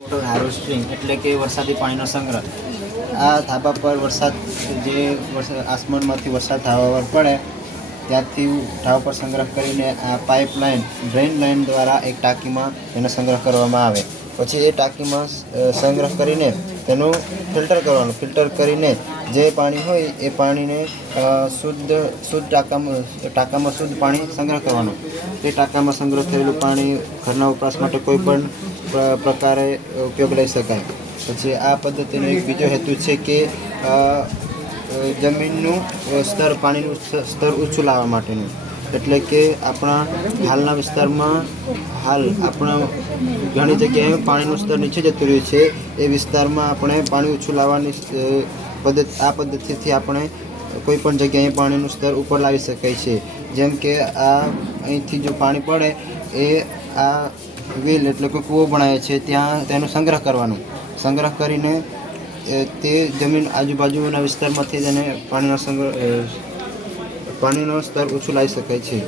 Water harvesting એટલે કે વરસાદી પાણીનો સંગ્રહ। આ ધાબા પર વરસાદ જે આસમાનમાંથી વરસાદ ધાબા પર પડે ત્યાંથી ધાબા પર સંગ્રહ કરીને આ પાઇપલાઇન ડ્રેન લાઇન દ્વારા એક ટાંકીમાં એનો સંગ્રહ કરવામાં આવે। પછી એ ટાંકીમાં સંગ્રહ કરીને તેનું ફિલ્ટર કરીને જે પાણી હોય એ પાણીને શુદ્ધ ટાંકામાં શુદ્ધ પાણી સંગ્રહ કરવાનું। તે ટાંકામાં સંગ્રહ થયેલું પાણી ઘરના વપરાશ માટે કોઈ પણ પ્રકારે ઉપયોગ લઈ શકાય। પછી આ પદ્ધતિનો એક બીજો હેતુ છે કે જમીનનું સ્તર પાણીનું સ્તર ઊંચું લાવવા માટેનું। એટલે કે આપણા હાલના વિસ્તારમાં આપણા ઘણી જગ્યાએ પાણીનું સ્તર નીચે જતું રહ્યું છે। એ વિસ્તારમાં આપણે પાણી ઊંચું લાવવાની આ પદ્ધતિથી આપણે કોઈ પણ જગ્યાએ પાણીનું સ્તર ઉપર લાવી શકાય છે। જેમ કે અહીંથી જો પાણી પડે એ આ વેલ એટલે કે કૂવો બનાવે છે ત્યાં તેનો સંગ્રહ કરવાનો। સંગ્રહ કરીને તે જમીન આજુબાજુના વિસ્તારમાંથી તેને પાણીનો સ્તર ઊંચું લાવી શકાય છે।